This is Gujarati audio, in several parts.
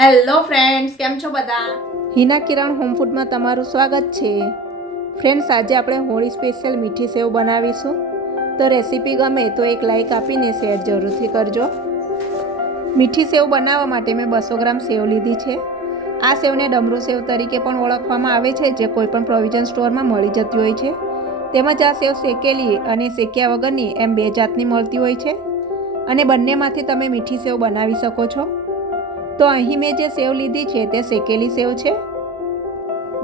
હેલો ફ્રેન્ડ્સ, કેમ છો બધા? હિના કિરણ હોમ ફૂડમાં તમારું સ્વાગત છે. ફ્રેન્ડ્સ, આજે આપણે હોળી સ્પેશિયલ મીઠી સેવ બનાવીશું. તો રેસીપી ગમે તો એક લાઈક આપીને શેર જરૂરથી કરજો. મીઠી સેવ બનાવવા માટે મેં 200 ગ્રામ સેવ લીધી છે. આ સેવને ડમરૂ સેવ તરીકે પણ ઓળખવામાં આવે છે, જે કોઈપણ પ્રોવિઝન સ્ટોરમાં મળી જતી હોય છે. તેમજ આ સેવ શેકેલી અને શેક્યા વગરની એમ બે જાતની મળતી હોય છે અને બંનેમાંથી તમે મીઠી સેવ બનાવી શકો છો. તો અહીં મેં જે સેવ લીધી છે તે શેકેલી સેવ છે.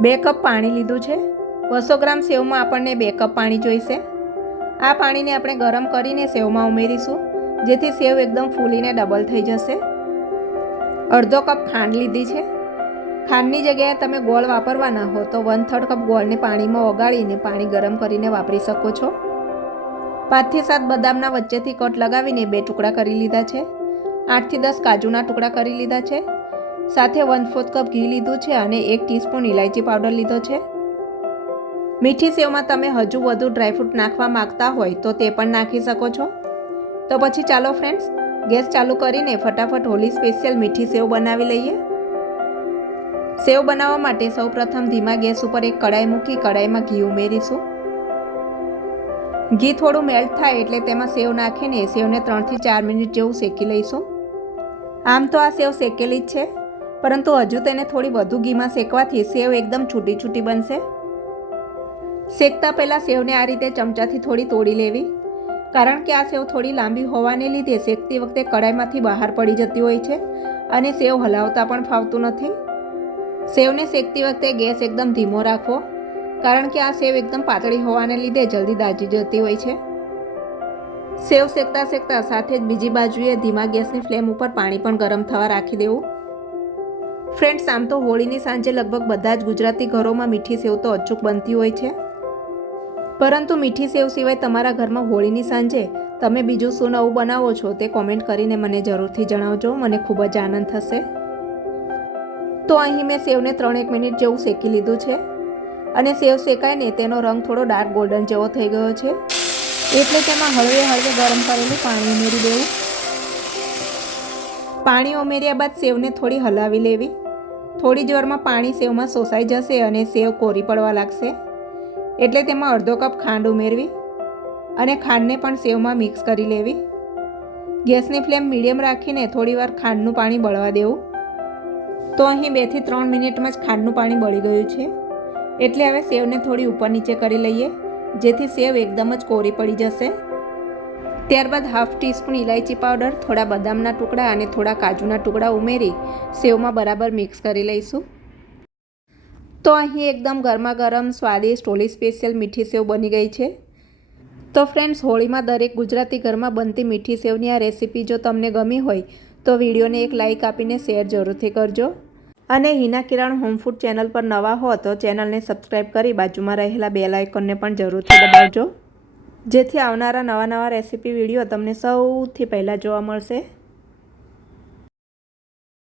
2 કપ પાણી લીધું છે. 200 ગ્રામ સેવમાં આપણને 2 કપ પાણી જોઈશે. આ પાણીને આપણે ગરમ કરીને સેવમાં ઉમેરીશું, જેથી સેવ એકદમ ફૂલીને ડબલ થઈ જશે. અડધો કપ ખાંડ લીધી છે. ખાંડની જગ્યાએ તમે ગોળ વાપરવાના હો તો 1/3 કપ ગોળને પાણીમાં ઓગાળીને પાણી ગરમ કરીને વાપરી શકો છો. 5 થી 7 બદામના વચ્ચેથી કટ લગાવીને 2 ટુકડા કરી લીધા છે. 8 થી 10 કાજુના ટુકડા કરી લીધા છે. સાથે 1/4 કપ ઘી લીધું છે અને 1 ટીસ્પૂન ઇલાયચી પાવડર લીધો છે. મીઠી સેવમાં તમે હજુ વધુ ડ્રાયફ્રૂટ નાખવા માંગતા હોય તો તે પણ નાખી શકો છો. તો પછી ચાલો ફ્રેન્ડ્સ, ગેસ ચાલુ કરીને ફટાફટ હોળી સ્પેશિયલ મીઠી સેવ બનાવી લઈએ. સેવ બનાવવા માટે સૌપ્રથમ ધીમા ગેસ ઉપર એક કડાઈ મૂકી કડાઈમાં ઘી ઉમેરીશું. ઘી થોડું મેલ્ટ થાય એટલે તેમાં સેવ નાખીને સેવને 3 થી 4 મિનિટ જેવું શેકી લઈશું. આમ તો આ સેવ શેકેલી જ છે, પરંતુ હજુ તેને થોડી વધુ ઘીમાં શેકવાથી સેવ એકદમ છૂટી છૂટી બનશે. શેકતા પહેલાં સેવને આ રીતે ચમચાથી થોડી તોડી લેવી, કારણ કે આ સેવ થોડી લાંબી હોવાને લીધે શેકતી વખતે કડાઈમાંથી બહાર પડી જતી હોય છે અને સેવ હલાવતા પણ ફાવતું નથી. સેવને શેકતી વખતે ગેસ એકદમ ધીમો રાખવો, કારણ કે આ સેવ એકદમ પાતળી હોવાને લીધે જલ્દી દાજી જતી હોય છે. સેવ શેકતા શેકતા સાથે જ બીજી બાજુએ ધીમા ગેસની ફ્લેમ ઉપર પાણી પણ ગરમ થવા રાખી દેવું. ફ્રેન્ડ્સ, આમ તો હોળીની સાંજે લગભગ બધા જ ગુજરાતી ઘરોમાં મીઠી સેવ તો અચૂક બનતી હોય છે, પરંતુ મીઠી સેવ સિવાય તમારા ઘરમાં હોળીની સાંજે તમે બીજું શું નવું બનાવો છો તે કોમેન્ટ કરીને મને જરૂરથી જણાવજો. મને ખૂબ જ આનંદ થશે. તો અહીં મેં સેવને 3-1 મિનિટ જેવું શેકી લીધું છે અને સેવ શેકાઈને તેનો રંગ થોડો ડાર્ક ગોલ્ડન જેવો થઈ ગયો છે, એટલે તેમાં હળવે હળવે ગરમ કરેલું પાણી ઉમેરી દેવું. પાણી ઉમેર્યા બાદ સેવને થોડી હલાવી લેવી. થોડી જ વારમાં પાણી સેવમાં શોષાઈ જશે અને સેવ કોરી પડવા લાગશે, એટલે તેમાં અડધો કપ ખાંડ ઉમેરવી અને ખાંડને પણ સેવમાં મિક્સ કરી લેવી. ગેસની ફ્લેમ મીડિયમ રાખીને થોડીવાર ખાંડનું પાણી બળવા દેવું. તો અહીં 2 થી 3 મિનિટમાં જ ખાંડનું પાણી બળી ગયું છે, એટલે હવે સેવને થોડી ઉપર નીચે કરી લઈએ, જેથી સેવ એકદમ જ કોરી પડી જશે. ત્યારબાદ 1/2 ટીસ્પૂન ઇલાયચી પાવડર, થોડા બદામના ટુકડા અને થોડા કાજુના ટુકડા ઉમેરી સેવમાં બરાબર મિક્સ કરી લઈશું. તો અહીં એકદમ ગરમા ગરમ સ્વાદિષ્ટ હોળી સ્પેશિયલ મીઠી સેવ બની ગઈ છે. તો ફ્રેન્ડ્સ, હોળીમાં દરેક ગુજરાતી ઘરમાં બનતી મીઠી સેવની આ રેસીપી જો તમને ગમી હોય તો વિડીયોને એક લાઈક આપીને શેર જરૂરથી કરજો. અને હિના કિરણ હોમ ફૂડ ચેનલ પર નવા હો તો ચેનલને સબસ્ક્રાઈબ કરી બાજુમાં રહેલા બેલ આઇકોનને પણ જરૂરથી દબાવજો, જેથી આવનારા નવા રેસીપી વિડીયો તમને સૌથી પહેલાં જોવા મળશે.